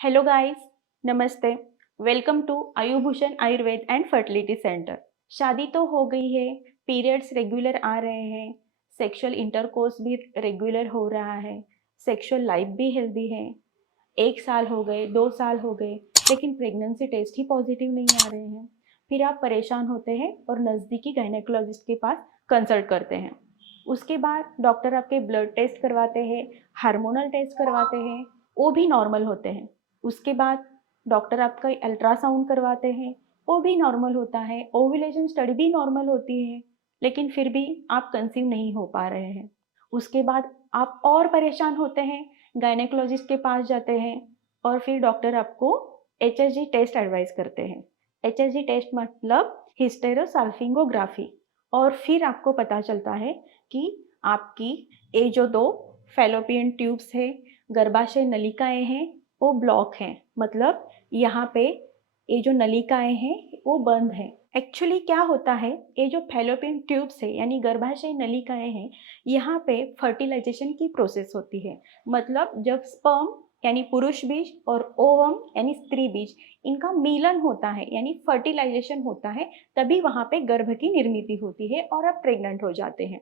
Hello guys, नमस्ते। Welcome to Ayubhushan Ayurveda and fertility centre. शादी तो हो गई है, पीरियड्स रेगुलर आ रहे हैं, सेक्सुअल इंटरकोर्स भी रेगुलर हो रहा है, सेक्सुअल लाइफ भी हेल्दी है। 1 साल हो गए, 2 साल हो गए, लेकिन प्रेगनेंसी टेस्ट ही पॉजिटिव नहीं आ रहे हैं। फिर आप परेशान होते हैं और नज़दीकी गायनेकोलॉजिस्ट के पास कंसल्ट करते हैं। उसके बाद डॉक्टर आपके ब्लड टेस्ट करवाते हैं, हार्मोनल टेस्ट करवाते हैं, वो भी नॉर्मल होते हैं। उसके बाद डॉक्टर आपका अल्ट्रासाउंड करवाते हैं, वो भी नॉर्मल होता है, ओव्यूलेशन स्टडी भी नॉर्मल होती है, लेकिन फिर भी आप कंसीव नहीं हो पा रहे हैं। उसके बाद आप और परेशान होते हैं, गायनेकोलॉजिस्ट के पास जाते हैं और फिर डॉक्टर आपको HSG टेस्ट एडवाइस करते हैं। HSG टेस्ट मतलब हिस्टेरोसाल्फिंगोग्राफी। और फिर आपको पता चलता है कि आपकी ये जो दो फैलोपियन ट्यूब्स है, गर्भाशय नलिकाएं हैं, वो ब्लॉक हैं। मतलब यहाँ पे ये जो नलिकाएं हैं वो बंद हैं। एक्चुअली क्या होता है, ये जो फैलोपियन ट्यूब्स है यानी गर्भाशय नलिकाएं हैं, यहाँ पे फर्टिलाइजेशन की प्रोसेस होती है। मतलब जब स्पर्म यानी पुरुष बीज और ओवम यानी स्त्री बीज, इनका मिलन होता है यानी फर्टिलाइजेशन होता है, तभी वहाँ पे गर्भ की निर्मिति होती है और आप प्रेग्नेंट हो जाते हैं।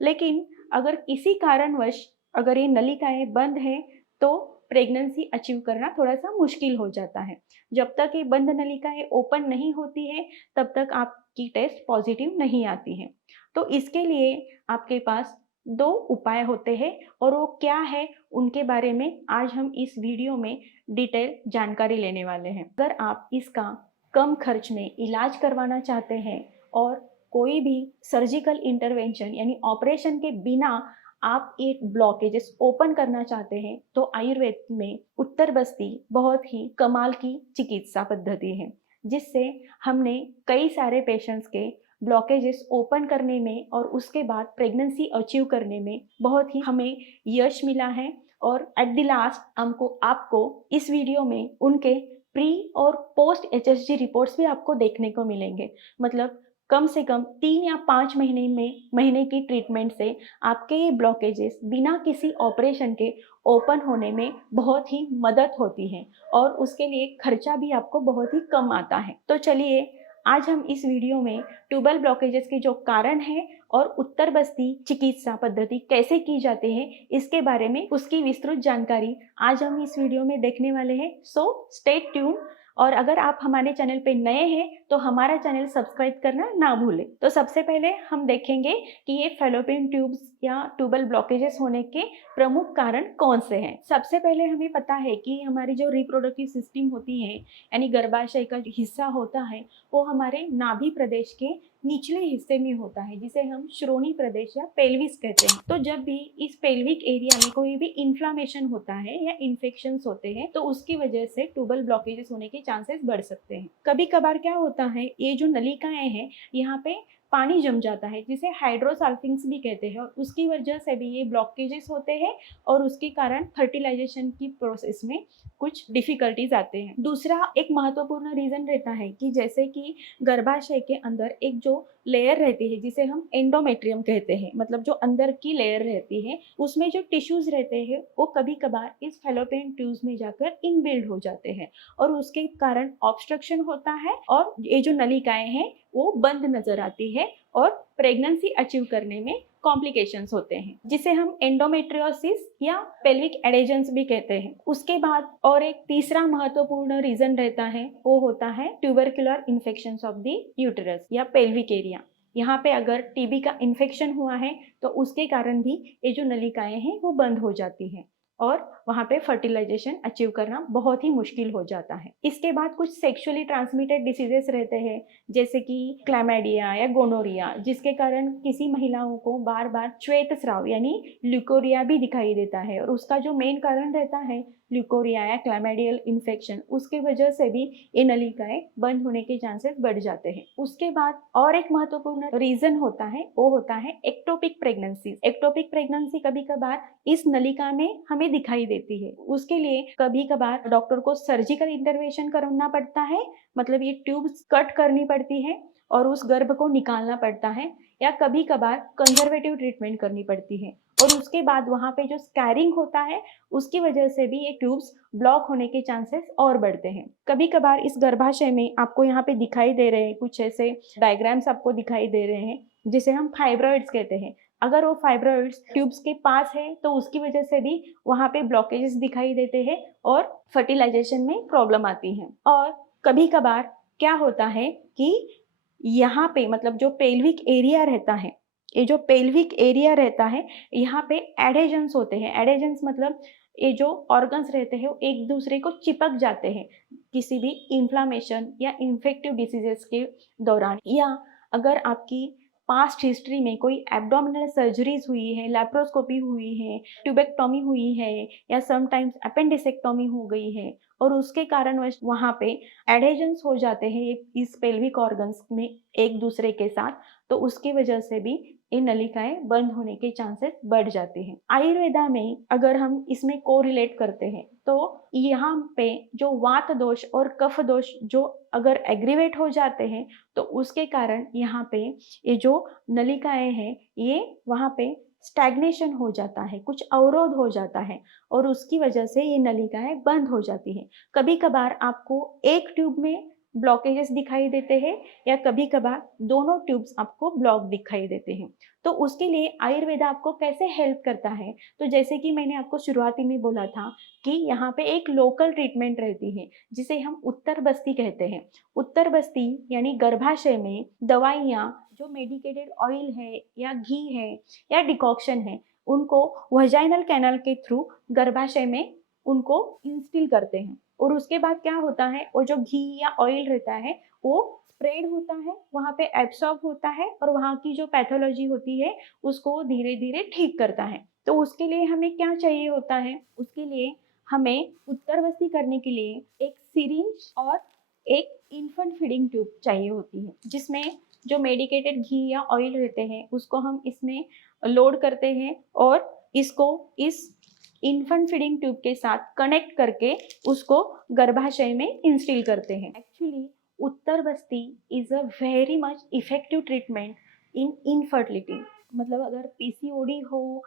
लेकिन अगर किसी कारणवश अगर ये नलिकाएं बंद हैं तो प्रेगनेंसी अचीव करना थोड़ा सा मुश्किल हो जाता है। जब तक ये बंद नलिकाएं ओपन नहीं होती है तब तक आपकी टेस्ट पॉजिटिव नहीं आती है। तो इसके लिए आपके पास दो उपाय होते हैं और वो क्या है उनके बारे में आज हम इस वीडियो में डिटेल जानकारी लेने वाले हैं। अगर आप इसका कम खर्च में इलाज करवाना चाहते हैं और कोई भी सर्जिकल इंटरवेंशन यानी ऑपरेशन के बिना आप एक ब्लॉकेजेस ओपन करना चाहते हैं तो आयुर्वेद में उत्तर बस्ती बहुत ही कमाल की चिकित्सा पद्धति है, जिससे हमने कई सारे पेशेंट्स के ब्लॉकेजेस ओपन करने में और उसके बाद प्रेगनेंसी अचीव करने में बहुत ही हमें यश मिला है। और एट द लास्ट हमको आपको इस वीडियो में उनके प्री और पोस्ट HSG रिपोर्ट्स भी आपको देखने को मिलेंगे। मतलब कम से कम 3 या 5 महीने की ट्रीटमेंट से आपके ये ब्लॉकेजेस बिना किसी ऑपरेशन के ओपन होने में बहुत ही मदद होती है और उसके लिए खर्चा भी आपको बहुत ही कम आता है। तो चलिए आज हम इस वीडियो में ट्यूबल ब्लॉकेजेस के जो कारण है और उत्तर बस्ती चिकित्सा पद्धति कैसे की जाती है इसके बारे में उसकी विस्तृत जानकारी आज हम इस वीडियो में देखने वाले हैं। So stay tune. और अगर आप हमारे चैनल पे नए हैं तो हमारा चैनल सब्सक्राइब करना ना भूलें। तो सबसे पहले हम देखेंगे कि ये फैलोपियन ट्यूब्स या ट्यूबल ब्लॉकेजेस होने के प्रमुख कारण कौन से हैं। सबसे पहले हमें पता है कि हमारी जो रिप्रोडक्टिव सिस्टम होती है यानी गर्भाशय का हिस्सा होता है वो हमारे नाभि प्रदेश के निचले हिस्से में होता है, जिसे हम श्रोणी प्रदेश या पेल्विस कहते हैं। तो जब भी इस पेल्विक एरिया में कोई भी इन्फ्लामेशन होता है या इन्फेक्शंस होते हैं तो उसकी वजह से ट्यूबल ब्लॉकेजेस होने के चांसेस बढ़ सकते हैं। कभी कभार क्या होता है, ये जो नलिकाएं हैं यहाँ पे पानी जम जाता है जिसे हाइड्रोसाल्फिंग्स भी कहते हैं और उसकी वजह से भी ये ब्लॉकेजेस होते हैं और उसके कारण फर्टिलाइजेशन की प्रोसेस में कुछ डिफिकल्टीज आते हैं। दूसरा एक महत्वपूर्ण रीजन रहता है कि जैसे कि गर्भाशय के अंदर एक जो लेयर रहती है जिसे हम एंडोमेट्रियम कहते हैं, मतलब जो अंदर की लेयर रहती है उसमें जो टिश्यूज रहते हैं वो कभी कभार इस फैलोपियन ट्यूब्स में जाकर इनबिल्ड हो जाते हैं और उसके कारण ऑब्स्ट्रक्शन होता है और ये जो नलिकाएं हैं वो बंद नजर आती है और प्रेगनेंसी अचीव करने में कॉम्प्लिकेशंस होते हैं, जिसे हम एंडोमेट्रियोसिस या पेल्विक एडेजेंस भी कहते हैं। उसके बाद और एक तीसरा महत्वपूर्ण रीजन रहता है वो होता है tubercular infections of the uterus या पेल्विक एरिया। यहाँ पे अगर टीबी का इन्फेक्शन हुआ है तो उसके कारण भी ये जो नलिकाएं हैं वो बंद हो जाती हैं और वहाँ पे फर्टिलाइजेशन अचीव करना बहुत ही मुश्किल हो जाता है। इसके बाद कुछ सेक्सुअली ट्रांसमिटेड डिसीजेस रहते हैं जैसे कि क्लैमाइडिया या गोनोरिया, जिसके कारण किसी महिलाओं को बार बार श्वेत स्राव यानी ल्यूकोरिया भी दिखाई देता है और उसका जो मेन कारण रहता है ल्यूकोरिया या क्लैमाइडियल इन्फेक्शन, उसकी वजह से भी ये नलिकाएं बंद होने के चांसेस बढ़ जाते हैं। उसके बाद और एक महत्वपूर्ण रीजन होता है वो होता है एक्टोपिक प्रेगनेंसी। एक्टोपिक प्रेगनेंसी कभी कभार इस नलिका में हमें दिखाई देती है, उसके लिए कभी कभार डॉक्टर को सर्जिकल इंटरवेंशन करना पड़ता है, मतलब ये ट्यूब्स कट करनी पड़ती है और उस गर्भ को निकालना पड़ता है, या कभी कभार कंजर्वेटिव ट्रीटमेंट करनी पड़ती है और उसके बाद वहाँ पे जो स्कैरिंग होता है उसकी वजह से भी ये ट्यूब्स ब्लॉक होने के चांसेस और बढ़ते हैं। कभी कभार इस गर्भाशय में आपको यहाँ पे दिखाई दे रहे हैं कुछ ऐसे डायग्राम्स आपको दिखाई दे रहे हैं जिसे हम फाइब्रॉइड्स कहते हैं। अगर वो फाइब्रॉइड्स ट्यूब्स के पास है तो उसकी वजह से भी वहाँ पे ब्लॉकेजेस दिखाई देते हैं और फर्टिलाइजेशन में प्रॉब्लम आती है। और कभी कभार क्या होता है कि यहाँ पे मतलब जो पेल्विक एरिया रहता है, ये जो पेल्विक एरिया रहता है यहाँ पे एडेजेंस होते हैं। एडेजेंस मतलब ये जो ऑर्गन्स रहते हैं वो एक दूसरे को चिपक जाते हैं किसी भी इन्फ्लामेशन या इन्फेक्टिव डिसीजेस के दौरान, या अगर आपकी पास्ट हिस्ट्री में कोई एब्डोमिनल सर्जरीज हुई है, लैप्रोस्कोपी हुई है, ट्यूबेक्टोमी हुई है या समटाइम्स अपेंडिसेक्टोमी हो गई है और उसके कारण वहाँ पे एडेजेंस हो जाते हैं इस पेल्विक ऑर्गन्स में एक दूसरे के साथ, तो उसकी वजह से भी ये नलिकाएं बंद होने के चांसेस बढ़ जाते हैं। आयुर्वेदा में अगर हम इसमें कोरिलेट करते हैं तो यहाँ पे जो वात दोष और कफ दोष जो अगर एग्रीवेट हो जाते हैं तो उसके कारण यहाँ पे ये जो नलिकाएं हैं ये वहाँ पे स्टैग्नेशन हो जाता है, कुछ अवरोध हो जाता है और उसकी वजह से ये नलिकाएं बंद हो जाती हैं। कभी कभार आपको एक ट्यूब में ब्लॉकेजेस दिखाई देते हैं या कभी कभार दोनों ट्यूब्स आपको ब्लॉक दिखाई देते हैं। तो उसके लिए आयुर्वेदा आपको कैसे हेल्प करता है, तो जैसे कि मैंने आपको शुरुआती में बोला था कि यहाँ पे एक लोकल ट्रीटमेंट रहती है जिसे हम उत्तर बस्ती कहते हैं। उत्तर बस्ती यानी गर्भाशय में दवाइयाँ जो मेडिकेटेड ऑयल है या घी है या डिकॉक्शन है उनको वजाइनल कैनल के थ्रू गर्भाशय में उनको इंस्टिल करते हैं और उसके बाद क्या होता है वो जो घी या ऑयल रहता है वो स्प्रेड होता है, वहाँ पे एब्सॉर्ब होता है और वहाँ की जो पैथोलॉजी होती है उसको धीरे धीरे ठीक करता है। तो उसके लिए हमें क्या चाहिए होता है, उसके लिए हमें उत्तरवस्ती करने के लिए एक सिरिंज और एक इन्फेंट फीडिंग ट्यूब चाहिए होती है जिसमें जो मेडिकेटेड घी या ऑयल रहते हैं उसको हम इसमें लोड करते हैं और इसको इस इन्फेंट फीडिंग ट्यूब के साथ कनेक्ट करके उसको गर्भाशय में इंस्टिल करते हैं। Actually Uttar Basti is a very much effective treatment in infertility. मतलब अगर पीसीओडी हो,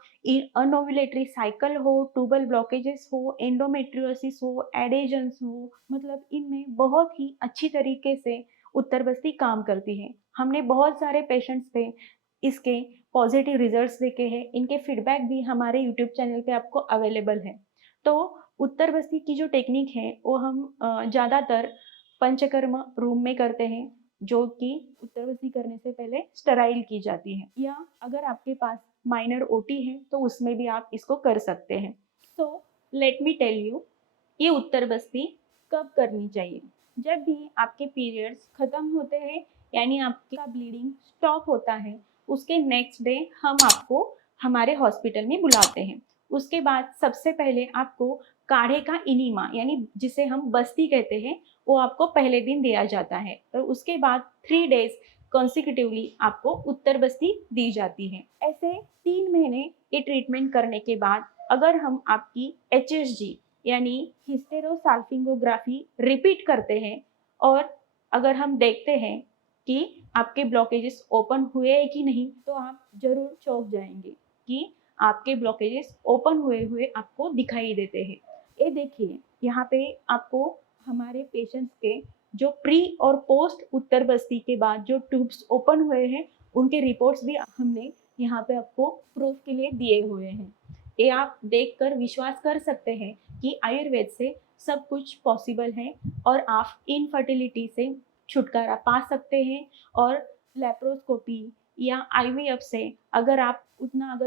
अनओव्युलेटरी साइकिल हो, ट्यूबल ब्लॉकेजेस हो, एंडोमेट्रियोसिस हो, एडेजेंस हो, मतलब इनमें बहुत ही अच्छी तरीके से उत्तर बस्ती काम करती है। हमने बहुत सारे पेशेंट्स पे इसके पॉजिटिव रिजल्ट्स देखे हैं, इनके फीडबैक भी हमारे यूट्यूब चैनल पे आपको अवेलेबल है। तो उत्तर बस्ती की जो टेक्निक है वो हम ज़्यादातर पंचकर्म रूम में करते हैं जो कि उत्तर बस्ती करने से पहले स्टराइल की जाती है, या अगर आपके पास माइनर ओटी है तो उसमें भी आप इसको कर सकते हैं। तो लेट मी टेल यू ये उत्तर बस्ती कब करनी चाहिए। जब भी आपके पीरियड्स खत्म होते हैं यानी आपका ब्लीडिंग स्टॉप होता है उसके नेक्स्ट डे हम आपको हमारे हॉस्पिटल में बुलाते हैं। उसके बाद सबसे पहले आपको काढ़े का इनीमा यानी जिसे हम बस्ती कहते हैं वो आपको पहले दिन दिया जाता है और उसके बाद 3 डेज कॉन्सिक्यूटिवली आपको उत्तर बस्ती दी जाती है। ऐसे 3 महीने ये ट्रीटमेंट करने के बाद अगर हम आपकी HSG यानी हिस्टेरोसाल्फिंगोग्राफी रिपीट करते हैं और अगर हम देखते हैं कि आपके ब्लॉकेजेस ओपन हुए हैं कि नहीं तो आप जरूर चौंक जाएंगे कि आपके ब्लॉकेजेस ओपन हुए हुए आपको दिखाई देते हैं। ये देखिए यहाँ पे आपको हमारे पेशेंट्स के जो प्री और पोस्ट उत्तर बस्ती के बाद जो ट्यूब्स ओपन हुए हैं उनके रिपोर्ट्स भी हमने यहाँ पे आपको प्रूफ के लिए दिए हुए हैं। ये आप देखकर विश्वास कर सकते हैं कि आयुर्वेद से सब कुछ पॉसिबल है और आप इनफर्टिलिटी से छुटकारा पा सकते हैं। और लेप्रोस्कोपी या आईवीएफ से अगर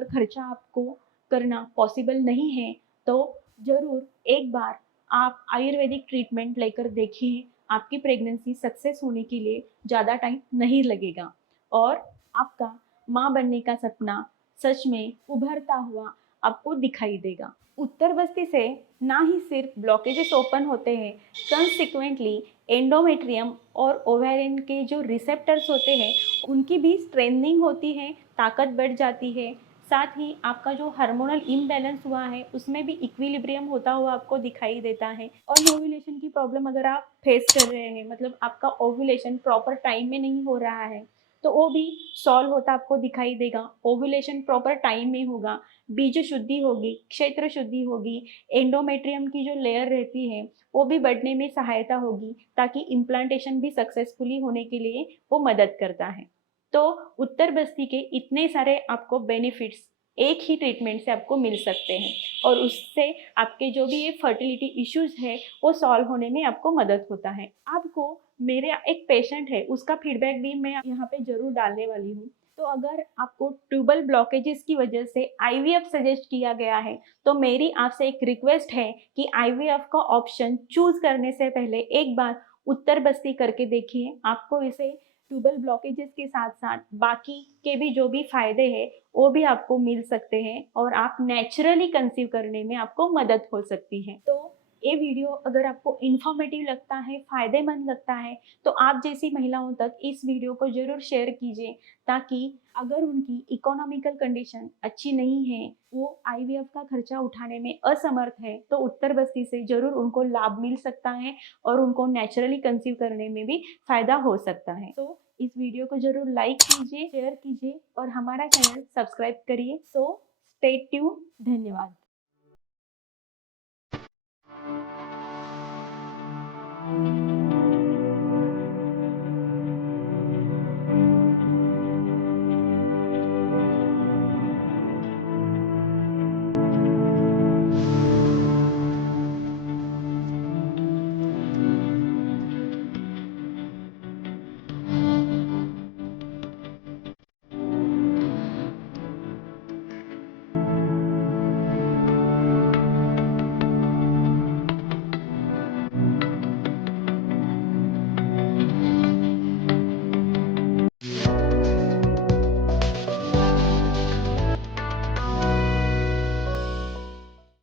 खर्चा आपको करना पॉसिबल नहीं है तो ज़रूर एक बार आप आयुर्वेदिक ट्रीटमेंट लेकर देखिए, आपकी प्रेगनेंसी सक्सेस होने के लिए ज़्यादा टाइम नहीं लगेगा और आपका माँ बनने का सपना सच में उभरता हुआ आपको दिखाई देगा। उत्तर बस्ती से ना ही सिर्फ ब्लॉकेजेस ओपन होते हैं, कंसिक्वेंटली एंडोमेट्रियम और ओवेरियन के जो रिसेप्टर्स होते हैं उनकी भी स्ट्रेंथनिंग होती है, ताकत बढ़ जाती है। साथ ही आपका जो हार्मोनल इम्बैलेंस हुआ है उसमें भी इक्विलिब्रियम होता हुआ आपको दिखाई देता है। और ओव्यूलेशन की प्रॉब्लम अगर आप फेस कर रहे हैं, मतलब आपका ओव्यूलेशन प्रॉपर टाइम में नहीं हो रहा है, तो वो भी सॉल्व होता आपको दिखाई देगा। ओव्यूलेशन प्रॉपर टाइम में होगा, बीज शुद्धि होगी, क्षेत्र शुद्धि होगी, एंडोमेट्रियम की जो लेयर रहती है वो भी बढ़ने में सहायता होगी, ताकि इम्प्लांटेशन भी सक्सेसफुली होने के लिए वो मदद करता है। तो उत्तर बस्ती के इतने सारे आपको बेनिफिट्स एक ही ट्रीटमेंट से आपको मिल सकते हैं, और उससे आपके जो भी ये फर्टिलिटी इश्यूज है वो सॉल्व होने में आपको मदद होता है। आपको मेरे एक पेशेंट है उसका फीडबैक भी मैं यहाँ पे जरूर डालने वाली हूँ। तो अगर आपको ट्यूबल ब्लॉकेजेस की वजह से आईवीएफ सजेस्ट किया गया है, तो मेरी आपसे एक रिक्वेस्ट है कि आईवीएफ का ऑप्शन चूज करने से पहले एक बार उत्तर बस्ती करके देखिए। आपको इसे ट्यूबल ब्लॉकेजेस के साथ साथ बाकी के भी जो भी फायदे हैं वो भी आपको मिल सकते हैं, और आप नेचुरली कंसीव करने में आपको मदद हो सकती है। तो ये वीडियो अगर आपको इन्फॉर्मेटिव लगता है, फायदेमंद लगता है, तो आप जैसी महिलाओं तक इस वीडियो को जरूर शेयर कीजिए, ताकि अगर उनकी इकोनॉमिकल कंडीशन अच्छी नहीं है, वो आईवीएफ का खर्चा उठाने में असमर्थ है, तो उत्तर बस्ती से जरूर उनको लाभ मिल सकता है और उनको नेचुरली कंसीव करने में भी फायदा हो सकता है। तो इस वीडियो को जरूर लाइक कीजिए, शेयर कीजिए और हमारा चैनल सब्सक्राइब करिए। So stay tuned. धन्यवाद।